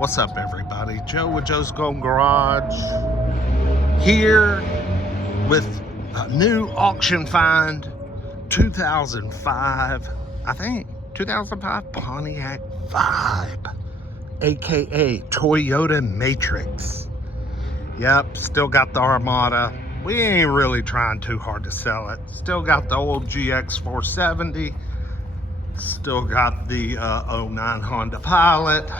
What's up, everybody? Joe with Joe's Golden Garage here with a new auction find. 2005, I think 2005 Pontiac Vibe, aka Toyota Matrix. Yep, still got the Armada. We ain't really trying too hard to sell it. Still got the old GX 470. Still got the 09 Honda Pilot.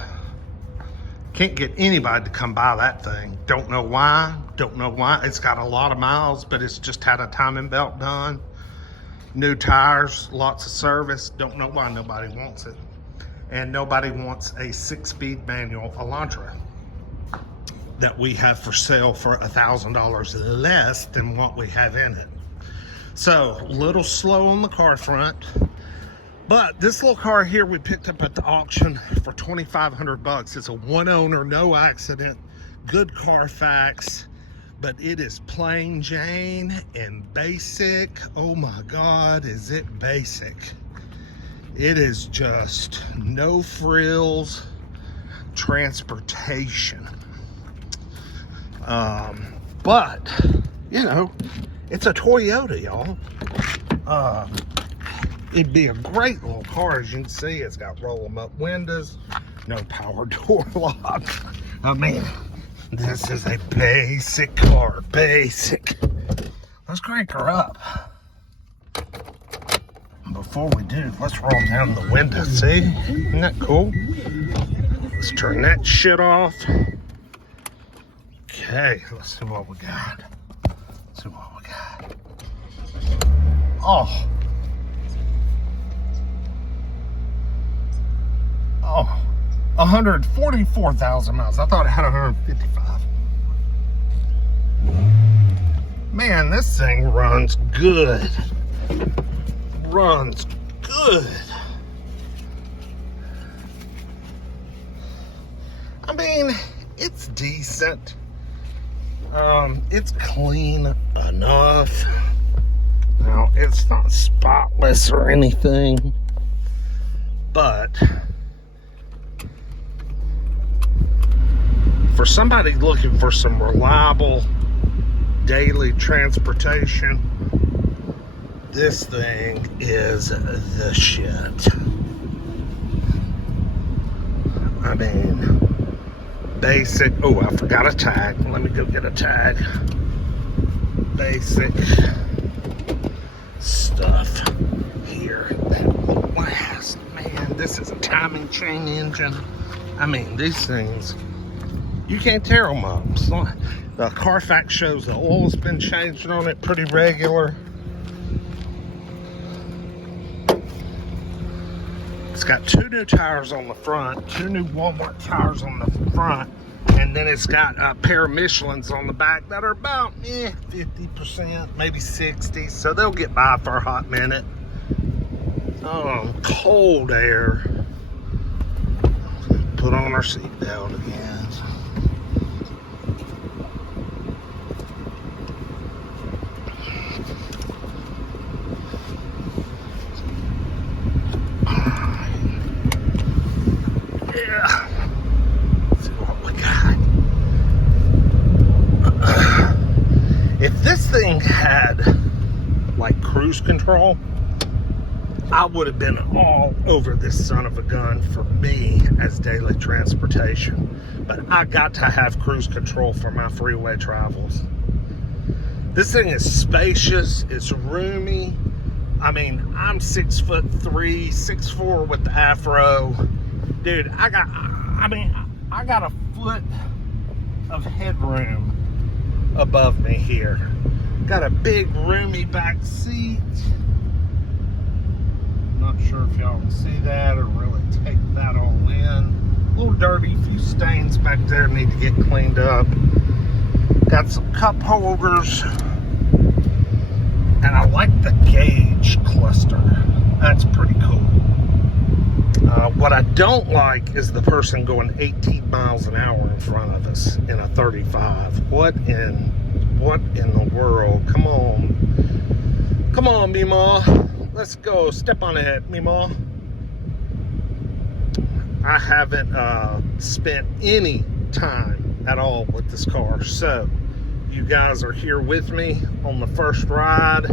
Can't get anybody to come buy that thing. Don't know why. It's got a lot of miles, but it's just had a timing belt done. New tires, lots of service. Don't know why nobody wants it. And nobody wants a 6-speed manual Elantra that we have for sale for $1,000 less than what we have in it. So, a little slow on the car front. But this little car here we picked up at the auction for $2,500. It's a one owner, no accident, good Carfax, but it is plain Jane and basic. Oh my God, is it basic? It is just no frills transportation. But, you know, it's a Toyota, y'all. It'd be a great little car. As you can see, it's got roll 'em up windows, no power door lock. I mean, this is a basic car, basic. Let's crank her up. Before we do, let's roll down the window, see? Isn't that cool? Let's turn that shit off. Okay, let's see what we got. Let's see what we got. Oh, 144,000 miles. I thought it had 155. Man, this thing runs good. Runs good. I mean, it's decent. It's clean enough. Now, it's not spotless or anything, but for somebody looking for some reliable daily transportation, this thing is the shit. I mean, basic. Oh, I forgot a tag. Let me go get a tag. Basic stuff here. Last, man, this is a timing chain engine. I mean, these things, you can't tear them up. The Carfax shows the oil's been changed on it pretty regular. It's got 2 new tires on the front, 2 new Walmart tires on the front, and then it's got a pair of Michelins on the back that are about 50%, maybe 60, so they'll get by for a hot minute. Cold air. Put on our seatbelt again. If this thing had like cruise control, I would have been all over this son of a gun for me as daily transportation. But I got to have cruise control for my freeway travels. This thing is spacious, it's roomy. I mean, I'm 6'3", 6'4" with the afro. Dude, I got a foot of headroom above me here. Got a big roomy back seat. Not sure if y'all can see that or really take that all in. A little dirty, a few stains back there need to get cleaned up. Got some cup holders. And I like the gauge cluster. That's pretty cool. What I don't like is the person going 18 miles an hour in front of us in a 35. What in the world? Come on, Mima. Let's go. Step on it, Mima. I haven't spent any time at all with this car. So you guys are here with me on the first ride.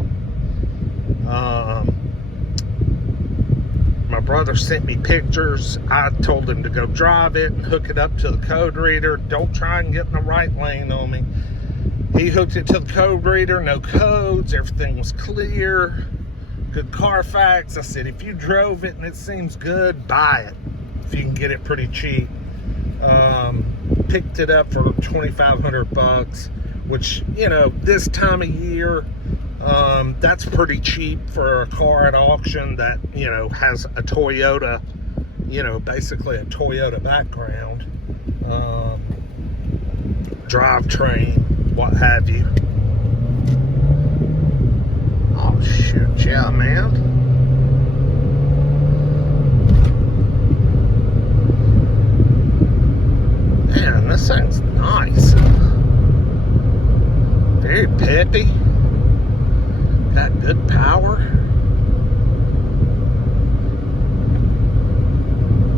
My brother sent me pictures. I told him to go drive it and hook it up to the code reader. Don't try and get in the right lane on me. He hooked it to the code reader, no codes, everything was clear. Good Carfax. I said, if you drove it and it seems good, buy it. If you can get it pretty cheap. Picked it up for $2,500, which, you know, this time of year, that's pretty cheap for a car at auction that, you know, has a Toyota, you know, basically a Toyota background, drivetrain, what have you. Oh, shoot, yeah, man. Man, this thing's nice. Very peppy. Got good power.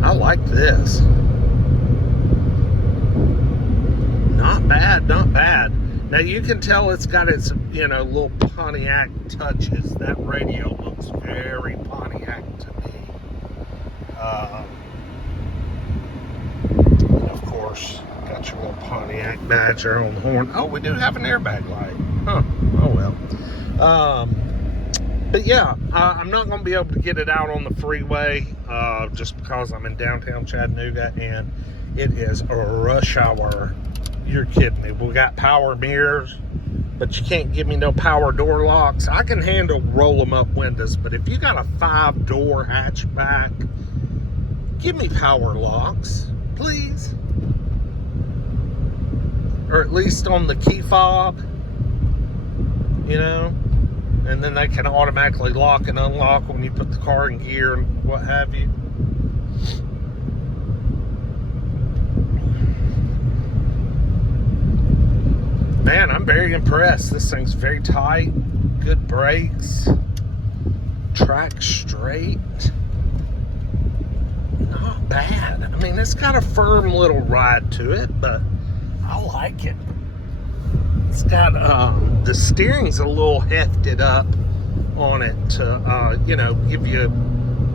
I like this. Not bad, not bad. Now you can tell it's got its, you know, little Pontiac touches. That radio looks very Pontiac to me. And of course, got your little Pontiac badge there on the horn. Oh, we do have an airbag light. Huh. Oh well. But yeah, I'm not going to be able to get it out on the freeway just because I'm in downtown Chattanooga and it is a rush hour. You're kidding me. We got power mirrors, but you can't give me no power door locks. I can handle roll them up windows, but if you got a 5-door hatchback, give me power locks, please. Or at least on the key fob, you know, and then they can automatically lock and unlock when you put the car in gear and what have you. Man, I'm very impressed. This thing's very tight, good brakes, track straight. Not bad. I mean, it's got a firm little ride to it, but I like it. It's got, the steering's a little hefted up on it to, you know, give you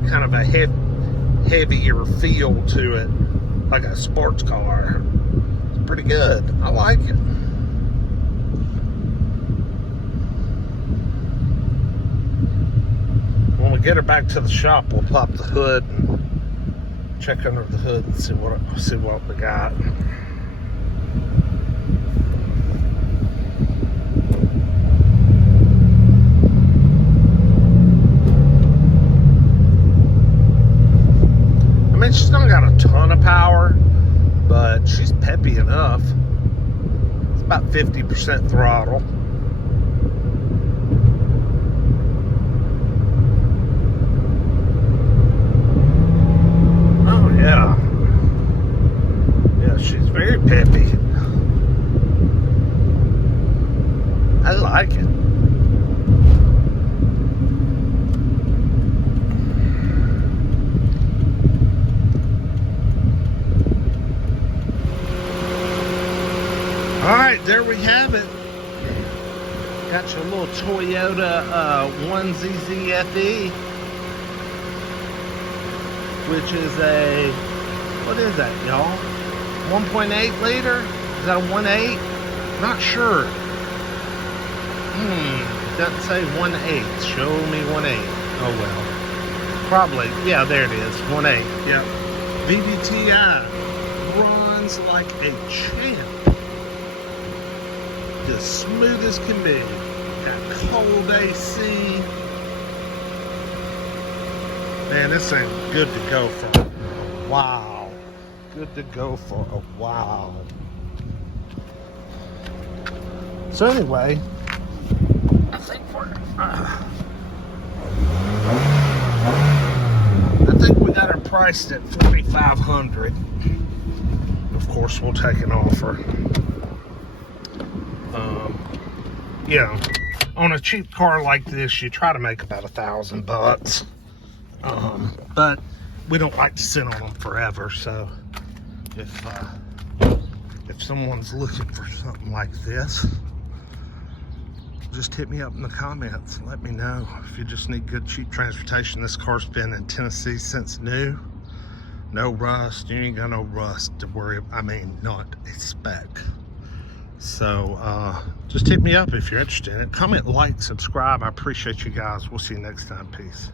kind of a heavier feel to it, like a sports car. It's pretty good. I like it. When we get her back to the shop, we'll pop the hood and check under the hood and see what we got. I mean, she's not got a ton of power, but she's peppy enough. It's about 50% throttle. Yeah. Yeah, she's very peppy. I like it. Alright, there we have it. Got your little Toyota 1ZZFE. Which is a, what is that, y'all? 1.8 liter? Is that a 1.8? Not sure. Doesn't say 1.8. Show me 1.8. Oh well. Probably. Yeah, there it is. 1.8. Yep. VVTi runs like a champ. Just smooth as can be. Got cold AC. Man, this thing's good to go for a while. Good to go for a while. So anyway, I think we got her priced at $4,500. Of course, we'll take an offer. You know, on a cheap car like this, you try to make about $1,000. But we don't like to sit on them forever. So if someone's looking for something like this, just hit me up in the comments. Let me know if you just need good, cheap transportation. This car's been in Tennessee since new. No rust. You ain't got no rust to worry about. I mean, not expect. So just hit me up if you're interested in it. Comment, like, subscribe. I appreciate you guys. We'll see you next time. Peace.